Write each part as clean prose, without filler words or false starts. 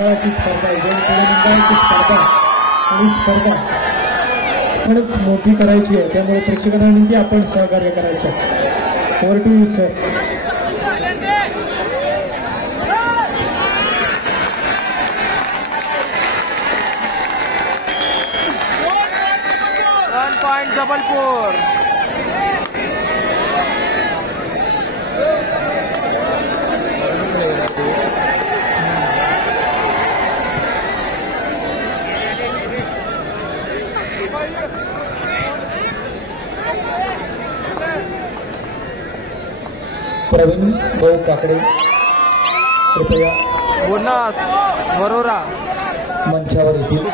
मंडळाची स्पर्धा आहे, मंडळाची स्पर्धा आणि स्पर्धा खरंच मोठी करायची आहे, त्यामुळे प्रेक्षकांना विनंती आपण सहकार्य करायचं. Over to you sir. Jabalpur Praveen Bhau Kakade कृपया बोनस वरोरा मंचावर येतील.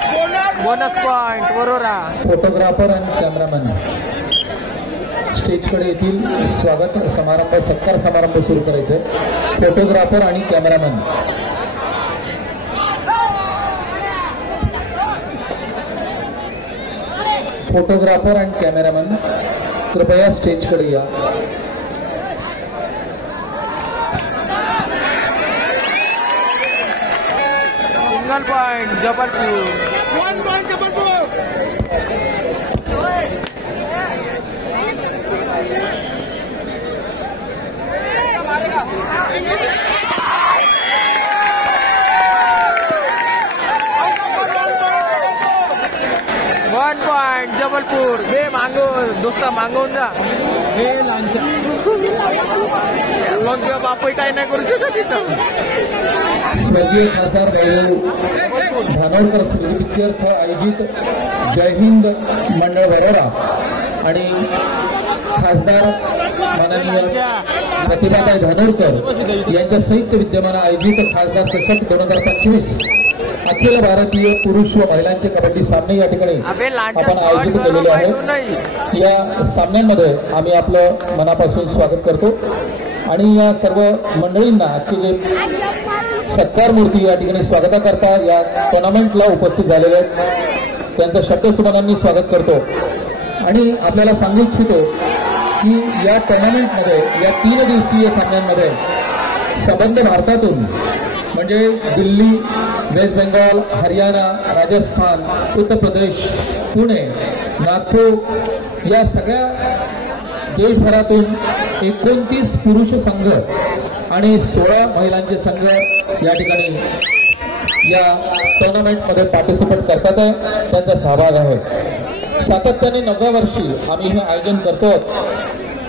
Bonus point Warora. फोटोग्राफर आणि कॅमेरामॅन स्टेजकडे येतील. स्वागत समारंभ सत्कार समारंभ सुरू करायचे. फोटोग्राफर आणि कॅमेरामॅन फोटोग्राफर आणि कॅमेरामॅन कृपया स्टेजकडे या. Single point Jabalpur. 1 point Jabalpur. 1 point Jabalpur. हे मागो दुसरा मागवून जा. हे लांचा मग बापही काय नाही करू शकत तिथं. स्वर्गीय खासदार धानोरकर स्मृतिप्रीत्यर्थ आयोजित जय हिंद मंडळ वरोरा आणि खासदार माननीय प्रतिभाताई धानोरकर यांच्या संयुक्त विद्यमाने आयोजित खासदार चषक 2025 अखिल भारतीय पुरुष व महिलांचे कबड्डी सामने या ठिकाणी आपण आयोजित केलेले आहेत. या सामन्यांमध्ये आम्ही आपलं मनापासून स्वागत करतो आणि या सर्व मंडळींना आजचे जे सत्कार मूर्ती या ठिकाणी स्वागताकरता या टुर्नामेंटला उपस्थित झालेले आहेत त्यांचं शब्दसुमनांनी स्वागत करतो. आणि आपल्याला सांगू इच्छितो की या टुर्नामेंटमध्ये या 3 दिवसीय सामन्यांमध्ये संबंध भारतातून म्हणजे दिल्ली, वेस्ट बेंगॉल, हरियाणा, राजस्थान, उत्तर प्रदेश, पुणे, नागपूर या सगळ्या देशभरातून 29 पुरुष संघ आणि 16 महिलांचे संघ या ठिकाणी या टुर्नामेंटमध्ये पार्टिसिपेट करतात आहे. त्यांचा सहभाग आहे. सातत्याने 9व्या वर्षी आम्ही हे आयोजन करतो.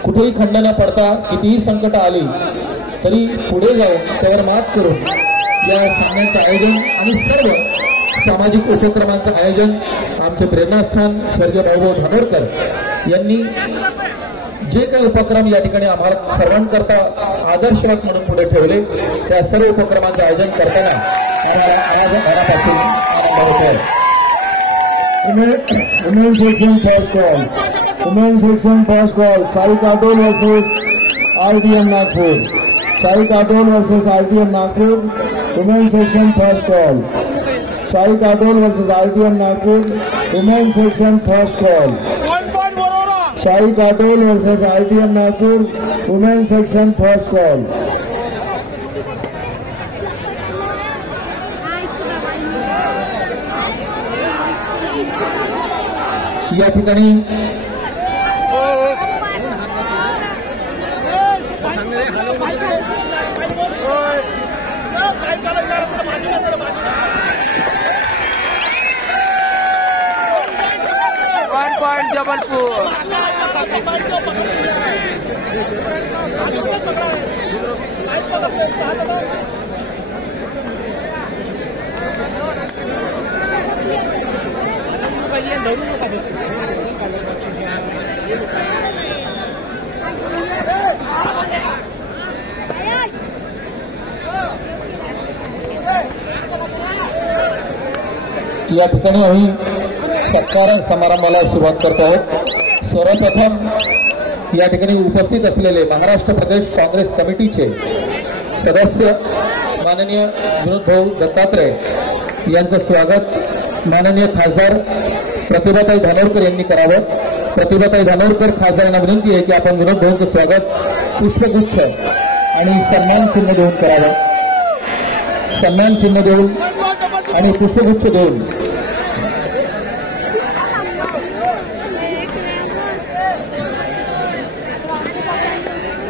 कुठेही खंड न पडता कितीही संकट आली तरी पुढे जाऊन त्यावर मात करून या सामन्याचं आयोजन आणि सर्व सामाजिक उपक्रमांचं आयोजन आमचे प्रेरणास्थान स्वर्गीय भाऊभाऊ धानोरकर यांनी जे काही उपक्रम या ठिकाणी आम्हाला सर्वांकरता आदर्शवत म्हणून पुढे ठेवले त्या सर्व उपक्रमांचं आयोजन करताना मनापासून आनंद होतो. Women's section first call. Women's section first call. Sai Katol versus RDM Nagpur. Sai Katol versus RDM Nagpur. Women's section first call. Sai Katol versus RDM Nagpur. Women's section first call. Sai Katol versus RDM Nagpur. Women's section first call. या ठिकाणी point Jabalpur. या ठिकाणी आम्ही सत्कार समारंभाला सुरुवात करतो आहोत. सर्वप्रथम या ठिकाणी उपस्थित असलेले महाराष्ट्र प्रदेश काँग्रेस कमिटीचे सदस्य माननीय विनोद भाऊ दत्तात्रय यांचं स्वागत माननीय खासदार प्रतिभाताई धानोरकर यांनी करावं. प्रतिभाताई धानोरकर खासदारांना विनंती आहे की आपण विनोद भाऊंचं स्वागत पुष्पगुच्छ आणि सन्मान चिन्ह देऊन करावं. सन्मान चिन्ह देऊन आणि पुष्पगुच्छ देऊन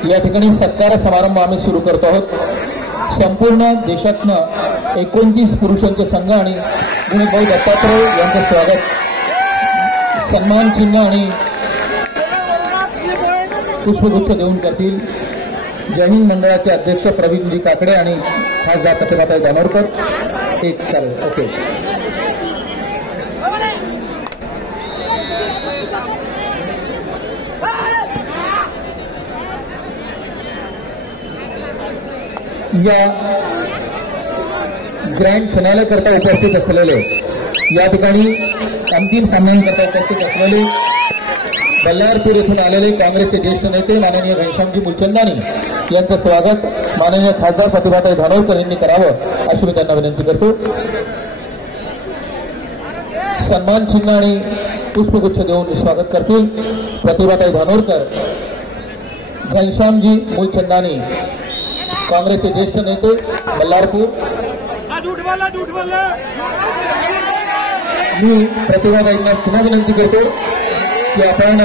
या ठिकाणी सत्कार समारंभ आम्ही सुरू करतो आहोत। संपूर्ण देशातनं 29 पुरुषांचे संघ आणि विनोदभाई दत्तात्रय यांचं स्वागत सन्मान चिन्ह आणि पुष्पगुच्छ देऊन करतील। जय हिंद मंडळाचे अध्यक्ष प्रवीणजी काकडे आणि खासदार प्रतिभाताई धानोरकर। एक चालेल, ओके। या ग्रँड फिनाले करता उपस्थित असलेले या ठिकाणी अंतिम सामन्यांकरता उपस्थित असलेले बल्लारपूर येथून आलेले काँग्रेसचे ज्येष्ठ नेते माननीय घनश्यामजी मुलचंदानी यांचं स्वागत माननीय खासदार प्रतिभाताई धानोरकर यांनी करावं अशी मी त्यांना विनंती करतो। सन्मान चिन्ह आणि पुष्पगुच्छ देऊन स्वागत करतील प्रतिभाताई धानोरकर, घनश्यामजी मुलचंदानी काँग्रेसचे ज्येष्ठ नेते बल्लारपूर। मी प्रतिभाताईंना पुन्हा विनंती करतो की आपण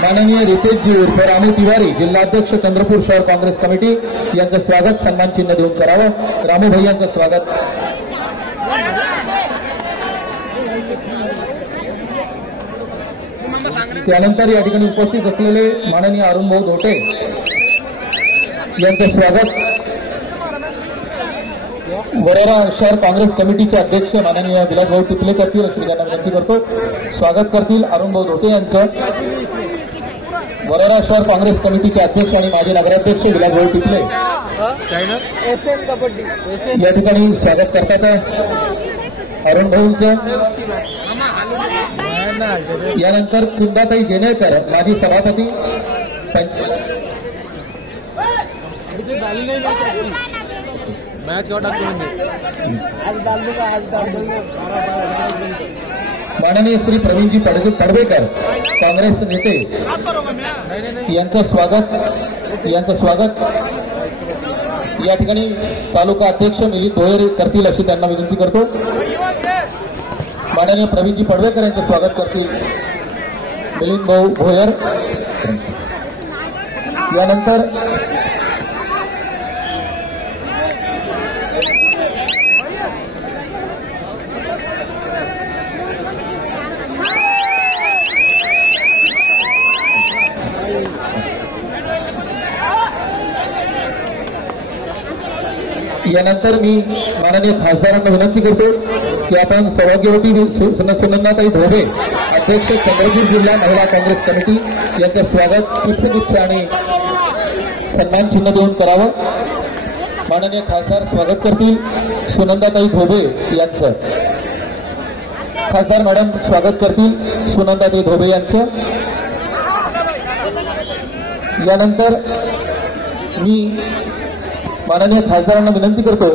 माननीय रितेशजी उर्फ रामू तिवारी जिल्हाध्यक्ष चंद्रपूर शहर काँग्रेस कमिटी यांचं स्वागत सन्मान चिन्ह देऊन करावं। रामूभाई यांचं स्वागत। त्यानंतर या ठिकाणी उपस्थित असलेले माननीय अरुणभाऊ धोटे यांचं स्वागत वरोरा शहर काँग्रेस कमिटीचे अध्यक्ष माननीय विलासभाऊ टिपले करतील अशी त्यांना विनंती करतो। स्वागत करतील अरुणभाऊ धोटे यांचं वरोरा शहर काँग्रेस कमिटीचे अध्यक्ष आणि माजी नगराध्यक्ष विलासभाऊ टिपले या ठिकाणी स्वागत करतात अरुणभाऊंचं। यानंतर कुंदाताई जेनेकर माजी सभापती माननीय श्री प्रवीणजी पडवेकर काँग्रेस नेते यांचं स्वागत या ठिकाणी तालुका अध्यक्ष मिलिंद भोयर करतील अशी त्यांना विनंती करतो। माननीय प्रवीणजी पडवेकर यांचं स्वागत करतील मिलिंद भाऊ भोयर। यानंतर मी माननीय खासदारांना विनंती करतो की आपण सौभाग्यवती सुनंदाताई धोबे अध्यक्ष चंद्रपूर जिल्हा महिला काँग्रेस कमिटी यांचं स्वागत पुष्पगुच्छ आणि सन्मान चिन्ह देऊन करावं। माननीय खासदार स्वागत करतील सुनंदाताई धोबे यांचं। खासदार मॅडम स्वागत करतील सुनंदाताई धोबे यांचं। यानंतर मी माननीय खासदारांना विनंती करतो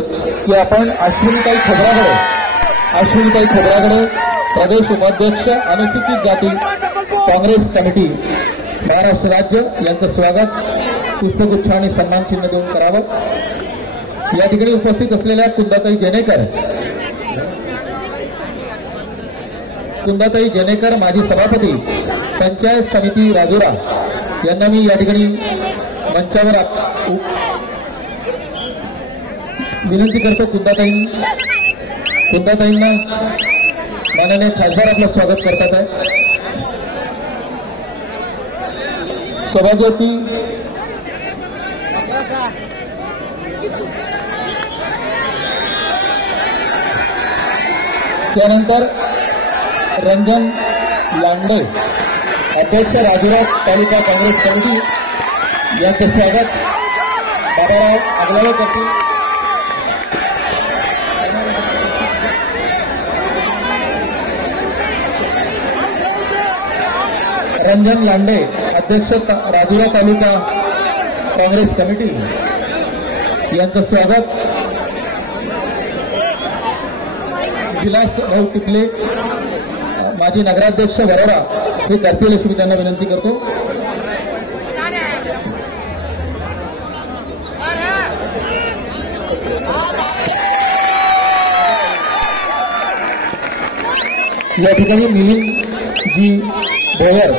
की आपण अश्विनीताई खोबरागडे प्रदेश उपाध्यक्ष अनुसूचित जाती काँग्रेस कमिटी महाराष्ट्र राज्य यांचं स्वागत पुष्पगुच्छ आणि सन्मान चिन्ह देऊन करावं। या ठिकाणी उपस्थित असलेल्या कुंदाताई जेनेकर माजी सभापती पंचायत समिती राजुरा यांना मी या ठिकाणी मंचावर विनंती करतो। कुंदाताईंना माननीय खासदार आपलं स्वागत करतात आहे। सौभाग्यवती त्यानंतर रंजन लांडे अध्यक्ष राजुरा तालुका काँग्रेस कमिटी यांचं स्वागत बाबाराव आगलावे करतील। रंजन लांडे अध्यक्ष राजुरा तालुका काँग्रेस कमिटी यांचं स्वागत विलास भाऊ टिपले माजी नगराध्यक्ष वरोरा हे करतील अशी मी त्यांना विनंती करतो। या ठिकाणी मिलिंदजी भोयर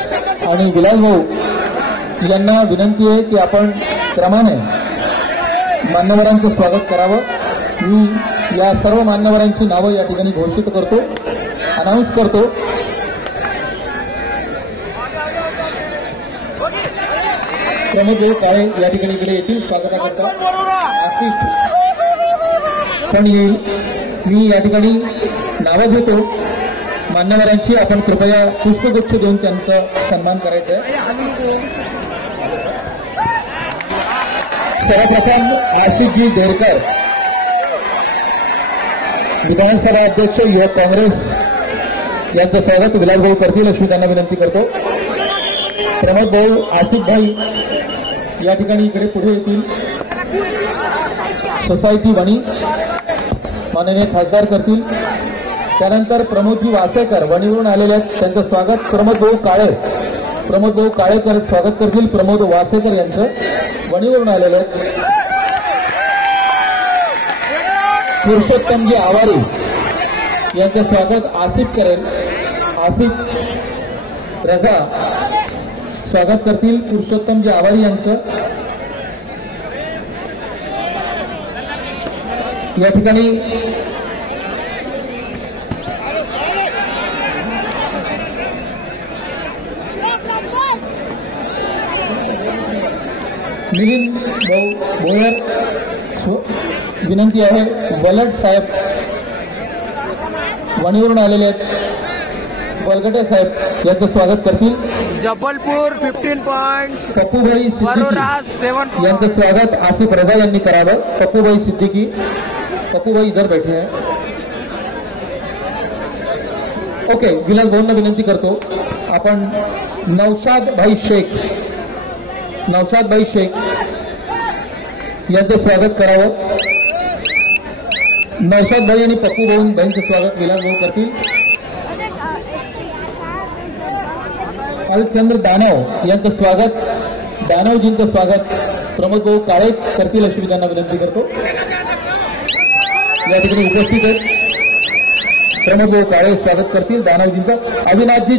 आणि विलास भाऊ यांना विनंती आहे की आपण क्रमाने मान्यवरांचं स्वागत करावं. मी या सर्व मान्यवरांची नावं या ठिकाणी घोषित करतो, अनाऊन्स करतो. प्रमोद भाऊ काळे या ठिकाणी इकडे येतील स्वागताकरता. आशिष पण येईल. मी या ठिकाणी नावं घेतो मान्यवरांची. आपण कृपया पुष्पगुच्छ देऊन त्यांचा सन्मान करायचा आहे. सर्वप्रथम आशिषजी देरकर विधानसभा अध्यक्ष युवक काँग्रेस यांचं स्वागत विलास भाऊ करतील अशी त्यांना विनंती करतो. प्रमोद भाऊ आसिफ भाई या ठिकाणी इकडे पुढे येतील. सोसायटी वणी माननीय खासदार करतील. त्यानंतर प्रमोदजी वासेकर वणीवरून आलेले आहेत, त्यांचं स्वागत प्रमोद भाऊ काळे स्वागत करतील. प्रमोद वासेकर यांचं वणीवरून आलेले आहेत. पुरुषोत्तमजी आवारी यांचं स्वागत आसिफ करेल. आसिफ रजा स्वागत करतील पुरुषोत्तमजी आवारी यांचं. या ठिकाणी मिलिंद भाऊ भोयर विनंती आहे. वलट साहेब वणीवरून आलेले आहेत, वलगटे साहेब यांचं स्वागत करतील. जबलपूर 15 पॉइंट्स. पप्पूभाई सिद्दीकी यांचं स्वागत आसिफ रजा यांनी करावं. पप्पूभाई सिद्दीकी, पप्पूभाई इधर बैठे हैं. ओके, विलास भाऊंना विनंती करतो आपण नौशाद भाई शेख यांचं स्वागत करावं. नौशाद भाई आणि पप्पू भाईंचं स्वागत विलास भाऊ करतील. अलचंद्र दानव यांचं स्वागत, दानवजींचं स्वागत प्रमोद भाऊ काळे करतील अशी मी त्यांना विनंती करतो. या ठिकाणी उपस्थित आहेत प्रमोद भाऊ काळे स्वागत करतील दानवजींचं. अविनाशजी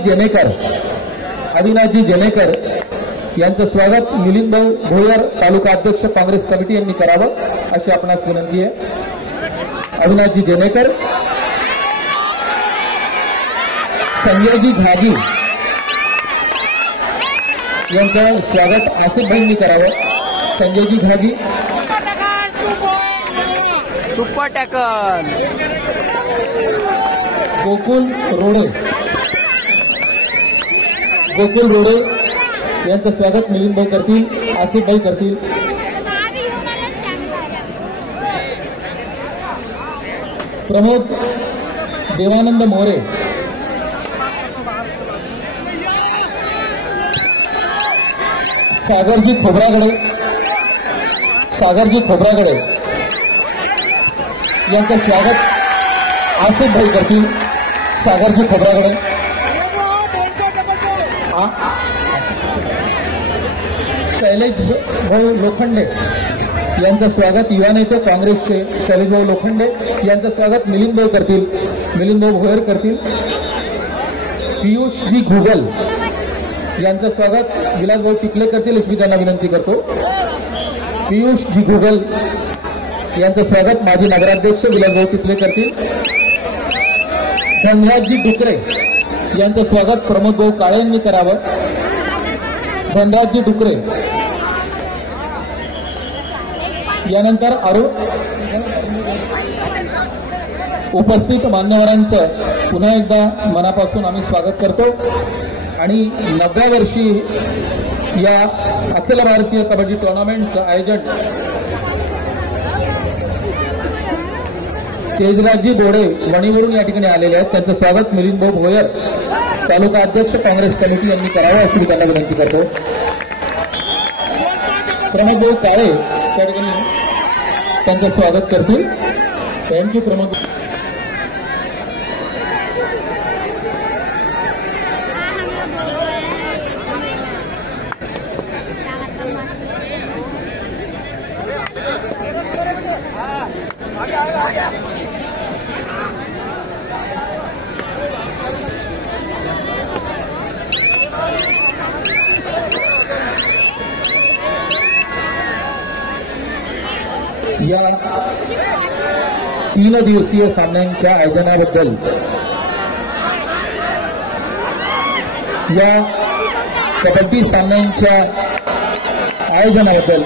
जेनेकर यांचं स्वागत मिलिंद भाऊ भोयर तालुका अध्यक्ष काँग्रेस कमिटी यांनी करावं अशी आपणास विनंती आहे. अविनाशजी जेनेकर. संजयजी घागी यांचं स्वागत आसिफ भाईंनी करावं. संजयजी घागी. सुपर टॅकल गोकुल रोडे यांचं स्वागत मिलिंद भाई करतील, आसिफ भाई करतील. प्रमोद देवानंद मोरे. सागरजी खोब्रागडे यांचं स्वागत आसिफ भाई करतील. सागरजी खोब्रागडे. शैलेश भाऊ लोखंडे यांचं स्वागत युवा नेते काँग्रेसचे शैलेश भाऊ लोखंडे यांचं स्वागत मिलिंद भाऊ भोयर करतील. पियुषजी घुगल यांचं स्वागत विलास भाऊ टिकले करतील अशी त्यांना विनंती करतो. पियुषजी घुगल यांचं स्वागत माजी नगराध्यक्ष विलास भाऊ टिकले करतील. धनराजजी डुकरे यांचं स्वागत प्रमोद भाऊ काळे यांनी करावं. धनराजजी डुकरे. यानंतर उपस्थित मान्यवरांचं पुन्हा एकदा मनापासून आम्ही स्वागत करतो. आणि 90व्या वर्षी या अखिल भारतीय कबड्डी टुर्नामेंटचं आयोजन तेजराजी बोडे वणीवरून या ठिकाणी आलेले आहेत, त्यांचं स्वागत मिलिंद भाऊ भोयर तालुका अध्यक्ष काँग्रेस कमिटी यांनी करावं अशी मी त्यांना विनंती करतो. प्रमोद भाऊ काळे त्या ठिकाणी त्यांचं स्वागत करतील. थँक्यू प्रमोद. या 3 दिवसीय सामन्यांच्या आयोजनाबद्दल, या कबड्डी सामन्यांच्या आयोजनाबद्दल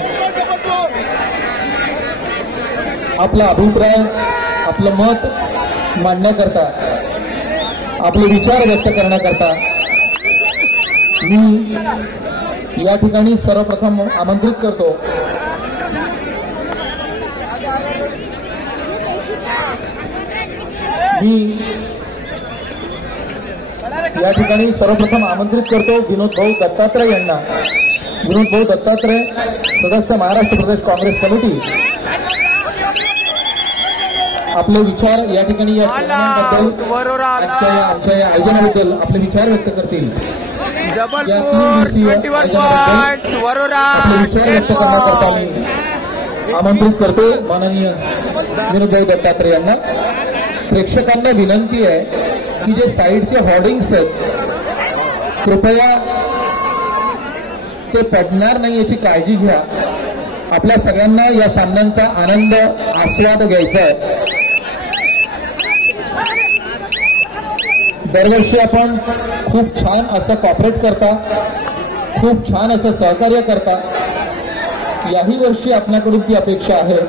आपला अभिप्राय, आपलं मत मांडण्याकरता, आपले विचार व्यक्त करण्याकरता मी या ठिकाणी सर्वप्रथम आमंत्रित करतो विनोद भाऊ दत्तात्रय यांना. विनोद भाऊ दत्तात्रय, सदस्य महाराष्ट्र प्रदेश काँग्रेस कमिटी, आपले विचार या ठिकाणी या टुर्नामेंटबद्दल, आमच्या या आयोजनाबद्दल आपले विचार व्यक्त करतील. आपले विचार व्यक्त करण्याकरता मी आमंत्रित करतो माननीय विनोद भाऊ दत्तात्रय यांना. प्रेक्षकांना विनंती आहे की जे साईडचे होर्डिंग्स आहेत कृपया ते पडणार नाही याची काळजी घ्या. आपल्या सगळ्यांना या सामन्यांचा आनंद, आस्वाद घ्यायचा आहे. दरवर्षी आपण खूप छान असं कॉपरेट करता, खूप छान असं सहकार्य करता. याही वर्षी आपल्याकडून ती अपेक्षा आहे.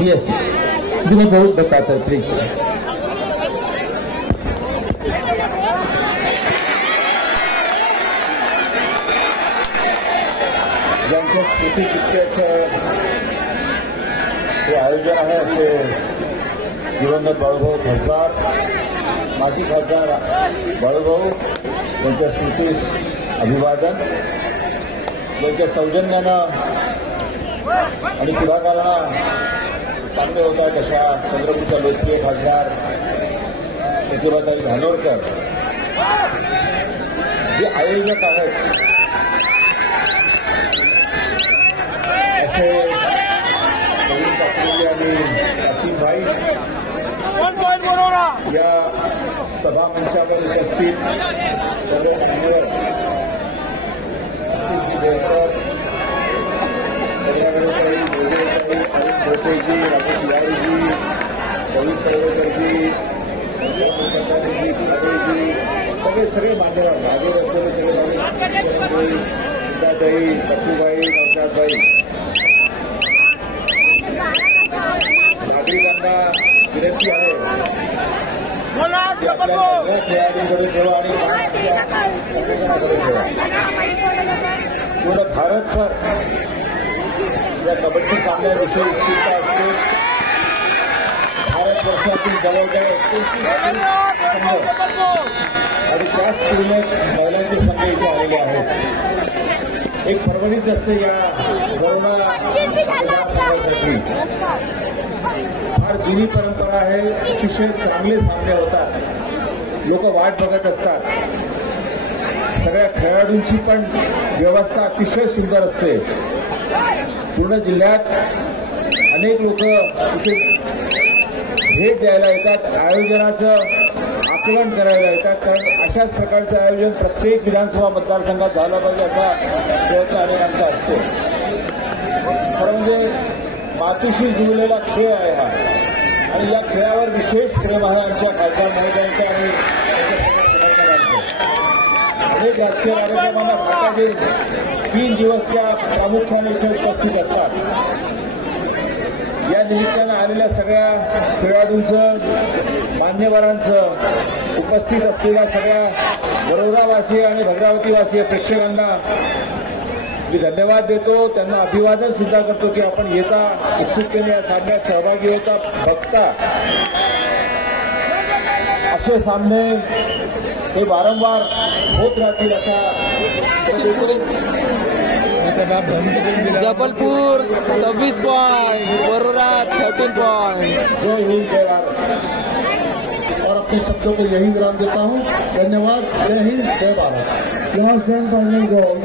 येस, विनोद भाऊ दत्तात्रय प्लीज. ज्यांच्या स्मृती पिक्चरचं हे आयोजन आहे ते दिवंगत बाळूभाऊ खासदार, माजी खासदार बाळूभाऊ, त्यांच्या स्मृतीस अभिवादन. त्यांच्या सौजन्यानं आणि पुढाकारानं सामने होतात अशा चंद्रपूरच्या लोकप्रिय खासदार प्रतिभाताई धानोरकर जे आयोजक आहेत असे प्रवीण पाटील आणि काशीमभाई या सभा मंचावर उपस्थित सर्व मान्यवर, भोटेजी, राजेश बिहारीजी, रवी तळवकरजी, सगळे मान्यवर, राजे असलेले सगळे सिद्धाताई, पट्टूबाई, नवशादबाई, नागरिकांना विनंती आहे की आपल्या खेळाडूंकडे ठेवा आणि सगळेजणांकडे ठेवा. पूर्ण भारतभर या कबड्डी सामन्याविषयी उत्सुकता असते. भारतवर्षातील जवळजवळ 29 संघ आणि त्याच तुलनेत महिलांचे संघ इथे आलेले आहेत. एक पर्वणीच असते या गरुडा संघासाठी. फार जुनी परंपरा आहे. अतिशय चांगले सामने होतात. लोक वाट बघत असतात. सगळ्या खेळाडूंची पण व्यवस्था अतिशय सुंदर असते. पूर्ण जिल्ह्यात अनेक लोक इथे भेट द्यायला येतात, आयोजनाचं आकलन करायला येतात. कारण अशाच प्रकारचं आयोजन प्रत्येक विधानसभा मतदारसंघात झालं पाहिजे असा प्रयत्न अनेकांचा असतो. खरं म्हणजे मातीशी जुळलेला खेळ आहे हा आणि या खेळावर विशेष प्रेम आहे आमच्या खासदार महोदयांचं आणि त्यांच्या सगळ्यांचं. अनेक राजकीय कार्यक्रमांना फाटा देईल 3 दिवस त्या प्रामुख्याने इथे उपस्थित असतात. या निमित्तानं आलेल्या सगळ्या खेळाडूंचं, मान्यवरांचं, उपस्थित असलेल्या सगळ्या वरोरावासीय आणि भद्रावतीवासीय प्रेक्षकांना मी धन्यवाद देतो. त्यांना अभिवादन सुद्धा करतो की आपण येता, उत्सुकतेने या सामन्यात सहभागी होता, बघता. असे सामने हे वारंवार होत राहतील अशा जबलपुर 26 पॉइंट, वरोरा 13 पॉइंट. जय हिंद, जय भारत. और अपने शब्दों को यही विराम देता हूँ. धन्यवाद. जय हिंद, जय Bharat. Last and final goal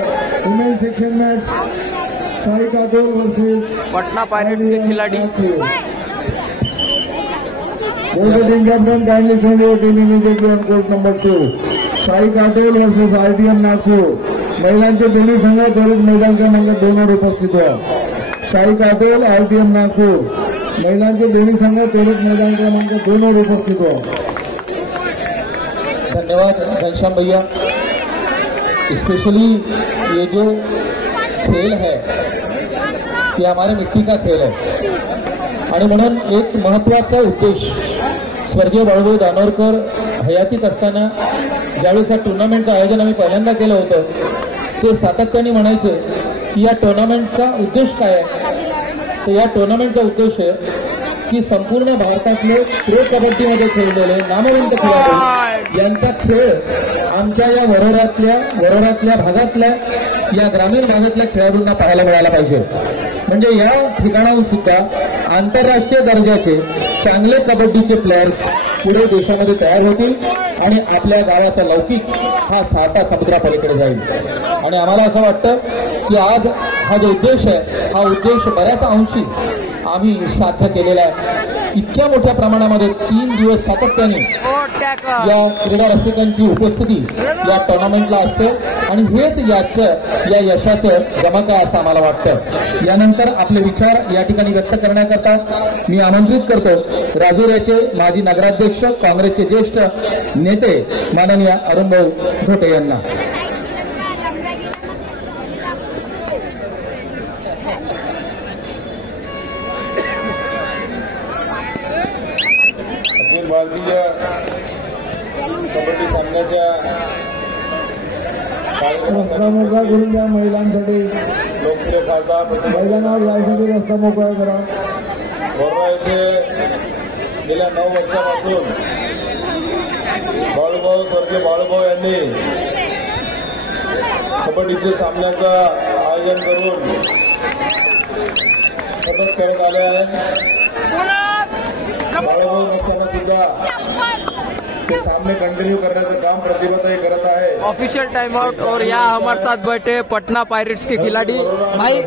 women section match Sai Katol versus Patna pirates के खिलाड़ी Both the team captain kindly send your team immediately on court number 2. Sai Katel versus ITM Nagpur. महिलांचे दोन्ही संघ त्वरित मैदान क्रमांक 2 वर उपस्थित व्हा. साई काटोल ITM नागपूर. महिलांचे दोन्ही संघ त्वरित मैदान क्रमांक 2 वर उपस्थित व्हा. धन्यवाद घनश्याम भैया. स्पेशली ये जो खेल है ये हमारे मिट्टी का खेल है आणि म्हणून एक महत्वाचा उद्देश स्वर्गीय बाळूभाऊ दानोरकर हयातीत असताना ज्यावेळेस या टुर्नामेंटचं आयोजन आम्ही पहिल्यांदा केलं होतं ते सातत्याने म्हणायचे की या टुर्नामेंटचा उद्देश काय आहे. तर या टुर्नामेंटचा उद्देश आहे की संपूर्ण भारतातले प्रो कबड्डीमध्ये खेळलेले नामवंत खेळाडू यांचा खेळ आमच्या या वरोरातल्या भागातल्या या ग्रामीण भागातल्या खेळाडूंना पाहायला मिळायला पाहिजे. म्हणजे या ठिकाणाहून सुद्धा आंतरराष्ट्रीय दर्जाचे चांगले कबड्डीचे प्लेयर्स पुढे देशामध्ये तयार होतील आणि आपल्या गावाचा लौकिक हा साता समुद्रापलीकडे जाईल. आणि आम्हाला असं वाटतं की आज हा जो उद्देश आहे हा उद्देश बऱ्याच अंशी आम्ही साध्य केलेला आहे. इतक्या मोठ्या प्रमाणामध्ये 3 दिवस सातत्याने या क्रीडा रसिकांची उपस्थिती या टुर्नामेंटला असते आणि हेच या यशाचं गमक आहे असं आम्हाला वाटतं. यानंतर आपले विचार या ठिकाणी व्यक्त करण्याकरता मी आमंत्रित करतो राजुऱ्याचे माजी नगराध्यक्ष काँग्रेसचे ज्येष्ठ नेते माननीय अरुणभाऊ घोटे यांना. भारतीय कबड्डी संघाच्या रस्ता मोकळा करून द्या महिलांसाठी. लोकप्रिय खासदार महिलांना जायसाठी रस्ता मोकळा करा. वरोरा येथे गेल्या 9 वर्षापासून स्वर्गीय बाळूभाऊ यांनी कबड्डीच्या सामन्याचं आयोजन करून सतत करत आले आहे. बाळूभाऊ नसताना सुद्धा ते सामने कंटिन्यू करण्याचं काम प्रतिभाताई करत आहे. ऑफिशियल टाइम आउट और यहाँ हमारे साथ बैठे पटना पायरेट्स के खिलाड़ी. भाई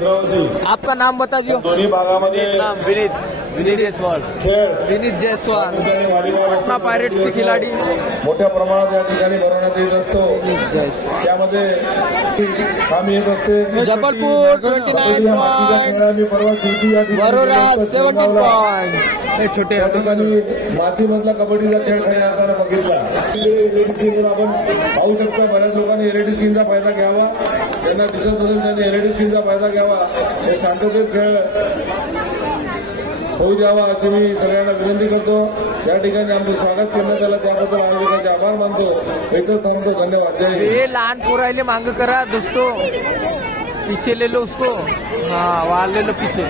आपका नाम बता दियो. दोन्ही भागामध्ये विनीत जायसवाल. खेळ विनीत जायसवाल पटना पायरेट्स के खिलाड़ी मोठ्या प्रमाणात या ठिकाणी भरवण्यात येत असतो. त्यामध्ये काम येत असते. Jabalpur 29 point, Warora 70 point. छोटे या ठिकाणी मातीमधला कबड्डीचा खेळ खेळताना बघितला. आपण पाहू शकता बऱ्याच लोकांनी LED स्क्रीनचा फायदा घ्यावा. त्यांना दिसत नसेल त्यांनी LED स्क्रीनचा फायदा घ्यावा. हे शांततेत खेळ होऊ द्यावा अशी मी सगळ्यांना विनंती करतो. या ठिकाणी आमचं स्वागत करण्यात आलं त्याबद्दल आयोजकांचे आभार मानतो. एकच थांबतो. धन्यवाद. जय हिंद. ये लहान पोरायले मांग करा दोस्तों, पीछे ले लो उसको. हाँ वहां ले लो पीछे.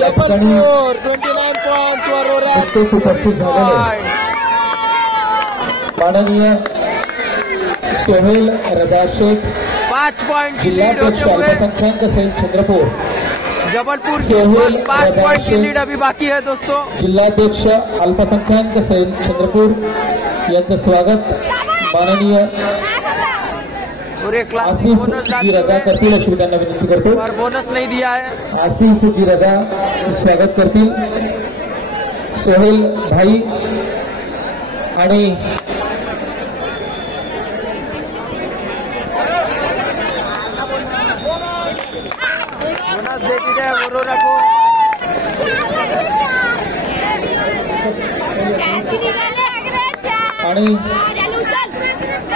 जबलपुर 29 पॉइंट, वरोरा उपस्थित झालेले माननीय सोहेल रजा शेख 5 पॉइंट जिल्हाध्यक्ष अल्पसंख्याक सेल चंद्रपूर जबलपुर की सोहेल 5 पॉइंट की रजा लीड अभी बाकी है दोस्तों। जिल्हाध्यक्ष अल्पसंख्याक सेल चंद्रपूर यांचं स्वागत माननीय और एक क्लास आसिफ बोनस जी रजा करतील अशी त्यांना विनंती करतो। और बोनस नहीं दिया है। आसिफ जी रजा स्वागत करतील। सोहेल भाई आणि बोनस दे दी है वरोरा को। आणि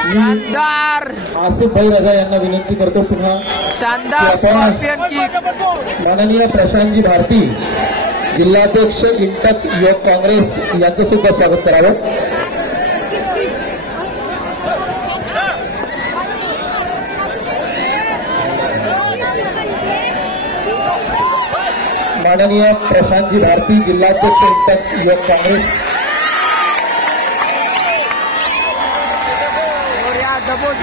शानदार आसिफ भाई रजा यांना विनंती करतो पुन्हा शानदार स्कॉर्पियन की। माननीय प्रशांतजी भारती जिल्हाध्यक्ष इंटक युवक काँग्रेस यांचं सुद्धा स्वागत करावं। माननीय प्रशांतजी भारती जिल्हाध्यक्ष इंटक युवक काँग्रेस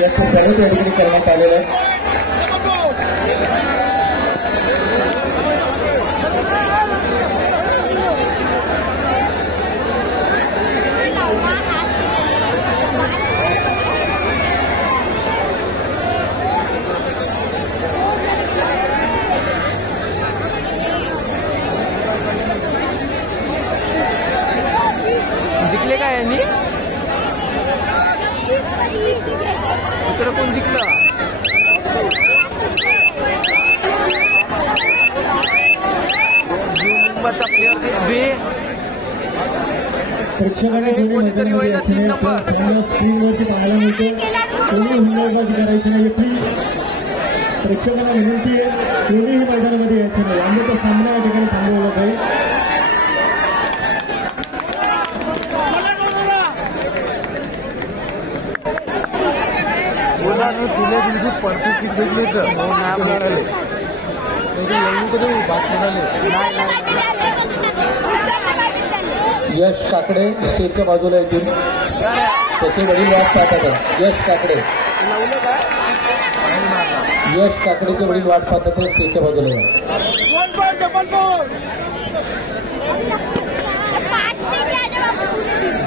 यांचं स्वागत या ठिकाणी करण्यात आलेलं आहे। जिंकले का यांनी? इकडं कोण जिंकलं? मुंबईचा प्लेअर बी प्रेक्षकांना दोन्ही कोणीतरी होईना 3 नंबर स्क्रीनवरती पाहायला मिळतो। कोणी हुंडाबाजी करायची नाही प्लीज। प्रेक्षकांना विनंती आहे कोणीही मैदानामध्ये यायचं नाही, आम्ही तो सामना या ठिकाणी थांबवला पाहिजे। तुला बिलकुल परफेक्ट भेटले तर मिळाले बात मिळाले। यश काकडे स्टेजच्या बाजूला येतील, त्याचे वडील वाट पाहतात आहे। यश काकडे काकडेचे वडील वाट पाहतात आहे, स्टेजच्या बाजूला या।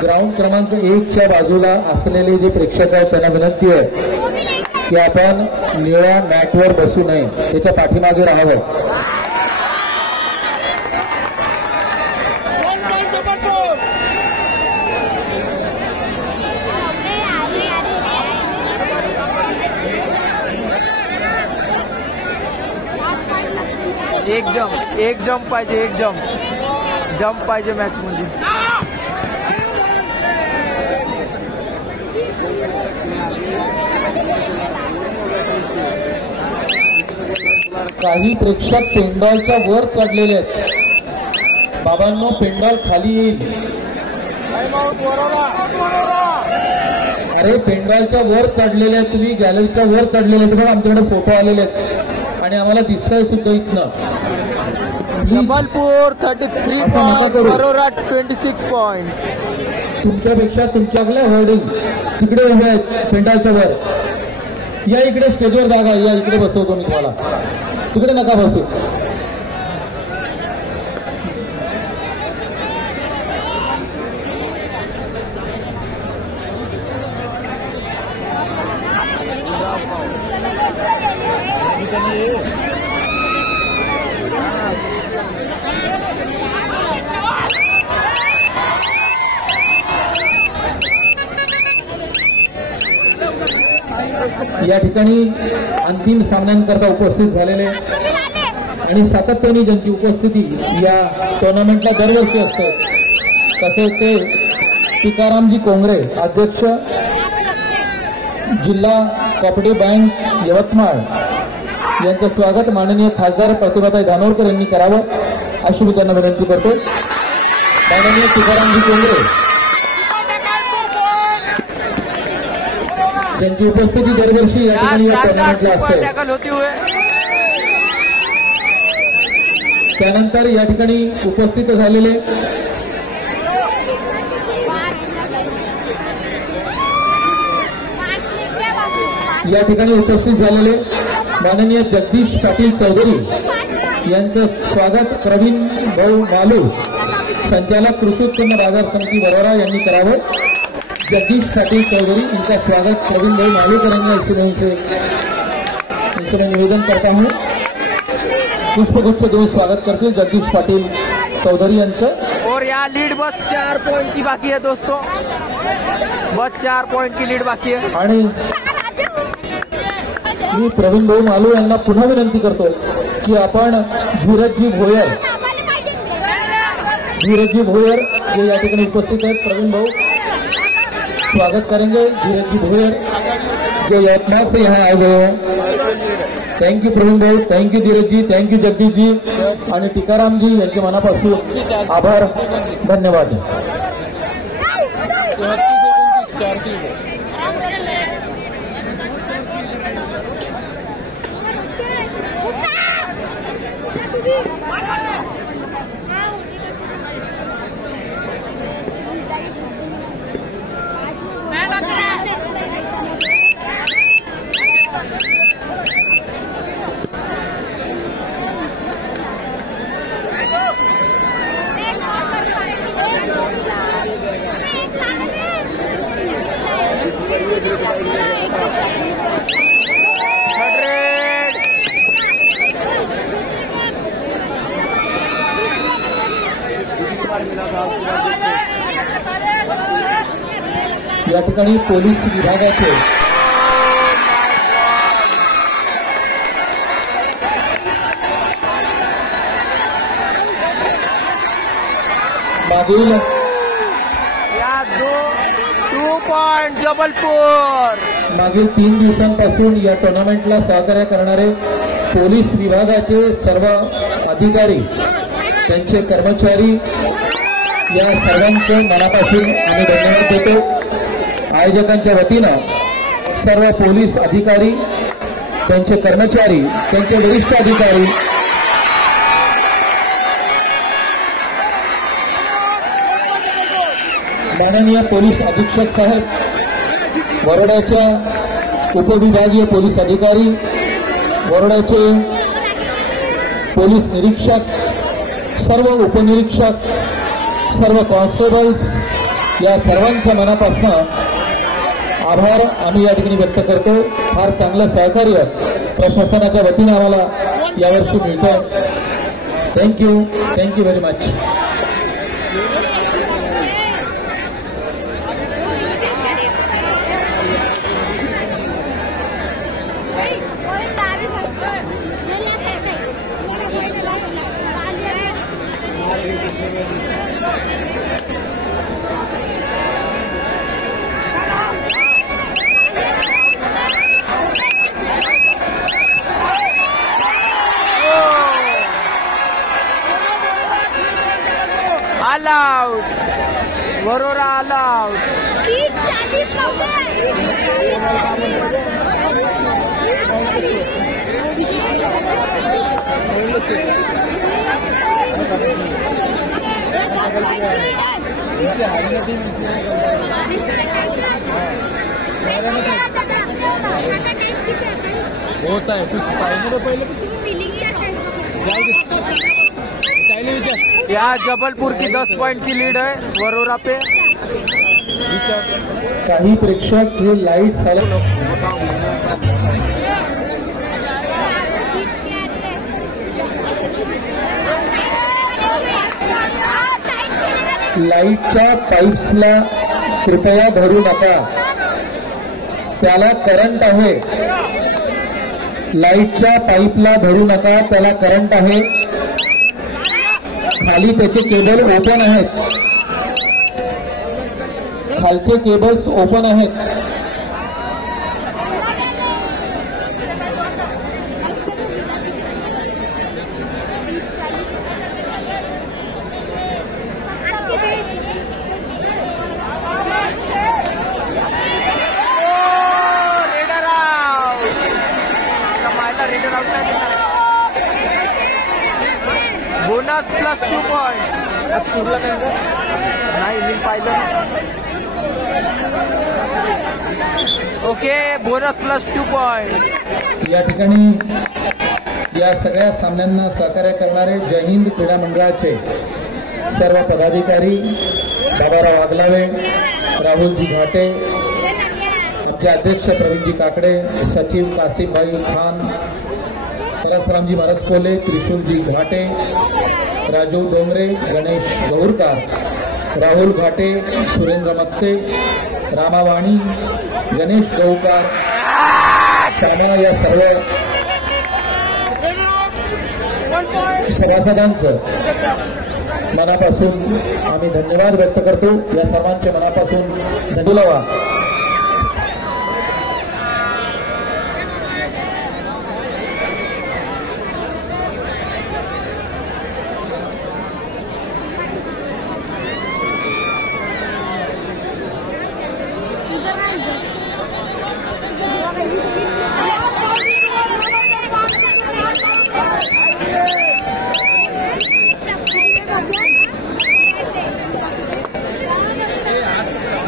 ग्राउंड क्रमांक 1च्या बाजूला असलेले जे प्रेक्षक आहेत त्यांना विनंती आहे की आपण निळ्या मॅटवर बसू नये, त्याच्या पाठीमागे राहावं। एक जंप पाहिजे, एक जंप पाहिजे मॅच मध्ये। काही प्रेक्षक पेंडॉलच्या वर चढलेले आहेत। बाबांनो, पेंडॉल खाली येईल। अरे पेंडॉलच्या वर चढलेले आहेत तुम्ही, गॅलरीच्या वर चढलेले आहेत। आमच्याकडे फोटो आलेले आहेत आणि आम्हाला दिसतंय सुद्धा इथनं। Jabalpur 33 point, Warora 26 point. तुमच्यापेक्षा तुमच्याकडे होर्डिंग तिकडे उभे आहेत पेंडॉलच्या वर। या इकडे स्टेजवर जागा, या इकडे बसवतो मी तुम्हाला, तिकडे नका बसू। या ठिकाणी अंतिम सामन्यांकरता उपस्थित झालेले आणि सातत्याने ज्यांची उपस्थिती या टुर्नामेंटला दरवर्षी असते, तसे ते टिकारामजी कोंगरे, अध्यक्ष जिल्हा कॉपरेटिव्ह बँक यवतमाळ यांचं स्वागत माननीय खासदार प्रतिभाताई धानोरकर यांनी करावं अशी मी त्यांना विनंती करतो। माननीय टिकारामजी कोंगरे ज्यांची उपस्थिती दरवर्षी या ठिकाणी या टुर्नामेंटला असते, त्यानंतर या ठिकाणी उपस्थित झालेले माननीय जगदीश पाटील चौधरी यांचं स्वागत प्रवीण भाऊ मालू संचालक कृषी उत्पन्न बाजार समिती वरोरा यांनी करावं. जगदीश पाटील चौधरी इनका स्वागत प्रवीण भाई मालू करेंगे. इनसे निवेदन करता हूँ. पुष्पगुच्छ देऊन स्वागत करते जगदीश पाटील चौधरी यांचं. और यहाँ लीड बस 4 पॉइंट की बाकी है दोस्तों, बस 4 पॉइंट की लीड बाकी है. आणि मी प्रवीण भाऊ मालू यांना पुन्हा विनंती करतो की आपण धीरजजी भोयर जे या ठिकाणी उपस्थित आहेत. प्रवीण भाऊ स्वागत करेंगे धीरजजी भोयर जो यवतमाळ से यहाँ आए हुए हैं. थँक्यू प्रवीण भाऊ, थँक्यू धीरज जी, थँक्यू जगदीश जी आणि टीकाराम जी यांचे मनापासून आभार, धन्यवाद. या ठिकाणी पोलीस विभागाचे मागील 2 पॉइंट जबलपूर. मागील 3 दिवसांपासून या टुर्नामेंटला सहकार्य करणारे पोलीस विभागाचे सर्व अधिकारी, त्यांचे कर्मचारी या सर्वांचे मनापासून आम्ही धन्यवाद देतो. आयोजकांच्या वतीनं सर्व पोलीस अधिकारी, त्यांचे कर्मचारी, त्यांचे वरिष्ठ अधिकारी, माननीय पोलीस अधीक्षक साहेब, वरोड्याच्या उपविभागीय पोलीस अधिकारी, वरोड्याचे पोलीस निरीक्षक, सर्व उपनिरीक्षक, सर्व कॉन्स्टेबल्स, या सर्वांच्या मनापासून आभार आम्ही या ठिकाणी व्यक्त करतो. फार चांगलं सहकार्य प्रशासनाच्या वतीने आम्हाला यावर्षी मिळतं. Thank you, thank you very much. All out, Warora all out. होता है यहाँ जबलपुर की 10 पॉइंट की लीड है वरोरा पे. काही प्रेक्षक हे लाईट लाईटच्या पाईप्सला कृपया धरू नका, त्याला करंट आहे. लाईटच्या पाईपला धरू नका, त्याला करंट आहे. खाली त्याचे केबल ओपन आहेत, खालचे केबल्स ओपन आहेत. Bonus plus 2 point. नाही मी पाहिलं. Okay, bonus plus 2 point. या ठिकाणी या सगळ्या सामन्यांना सहकार्य करणारे जय हिंद क्रीडा मंडळाचे सर्व पदाधिकारी, बाबाराव आगलावे, राहुलजी घाटे, आमचे अध्यक्ष प्रवीणजी काकडे, सचिव कासिमभाई खान, रामजी मारसकोले, त्रिशूलजी घाटे, राजू डोंगरे, गणेश गौरकर, राहुल घाटे, सुरेंद्र मत्ते, रामावाणी, गणेश गौरकर, शामा या सर्व सभासदांचं मनापासून आम्ही धन्यवाद व्यक्त करतो. या सर्वांचे मनापासून धन्यवाद.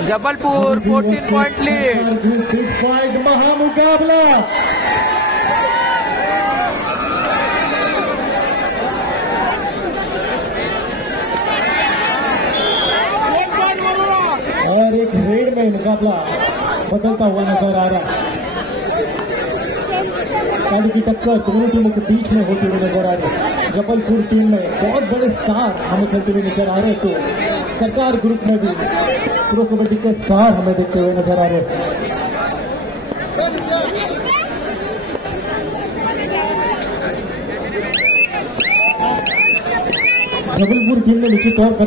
Jabalpur 14 point lead. Big fight महामुकाबला. और एक रेड में मुकाबला बदलता हुआ नजर आ रहा है. की टक्कर दोनों टीमों के बीच में होती हुई नजर आ रही है. जबलपुर टीम में बहुत बड़े स्टार हमें खेलते हुए नजर आ रहे हैं, तो सरकार ग्रुप में भी प्रो कबड्डी के स्टार हमें देखते हुए नजर आ रहे हैं. जबलपुर टीम ने निश्चित तौर पर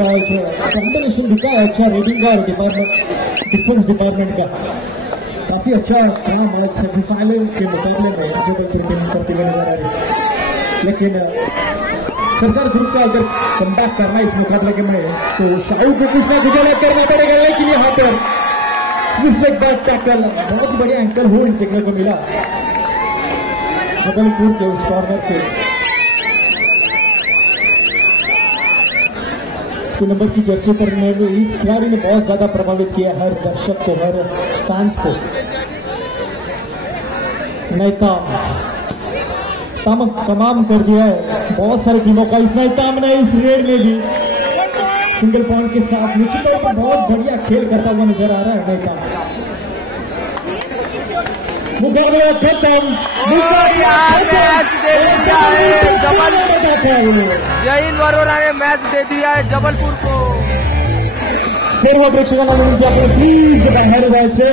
कॉम्बिनेशन दिखा है अच्छा रेडिंग का और डिफेंस डिपार्टमेंट का. काफी अच्छा सेमीफाइनल के मुकाबले में जबलपुर टीम करते हुए नजर आ रही है. लेकिन सरकार ग्रुप का अगर कमबैक करना है इस मुकाबले के में, तो शाहू को कुछ ना गुजारा करना पड़ेगा. लेकिन यहाँ पर फिर से एक बार टैकल, बहुत बढ़िया एंकल होल्ड देखने को मिला जबलपुर के उस कॉर्नर के. नंबर की जर्सी पर इस खिलाड़ी ने बहुत ज्यादा प्रभावित किया हर दर्शक को, हर फैंस को. नैताम तमाम कर दिया है बहुत सारी टीमों का. इस नैताम ने इस रेड में भी सिंगल पॉइंट के साथ निश्चित तौर पर बहुत बढ़िया खेल करता हुआ नजर आ रहा है नैताम. मुकाबला खत्म. जय हिंद वरोरा ने मैच दे दिया है जबलपुर को. सर्व प्रेक्षकांना विनंती आपण प्लीज बाहेर जायचे.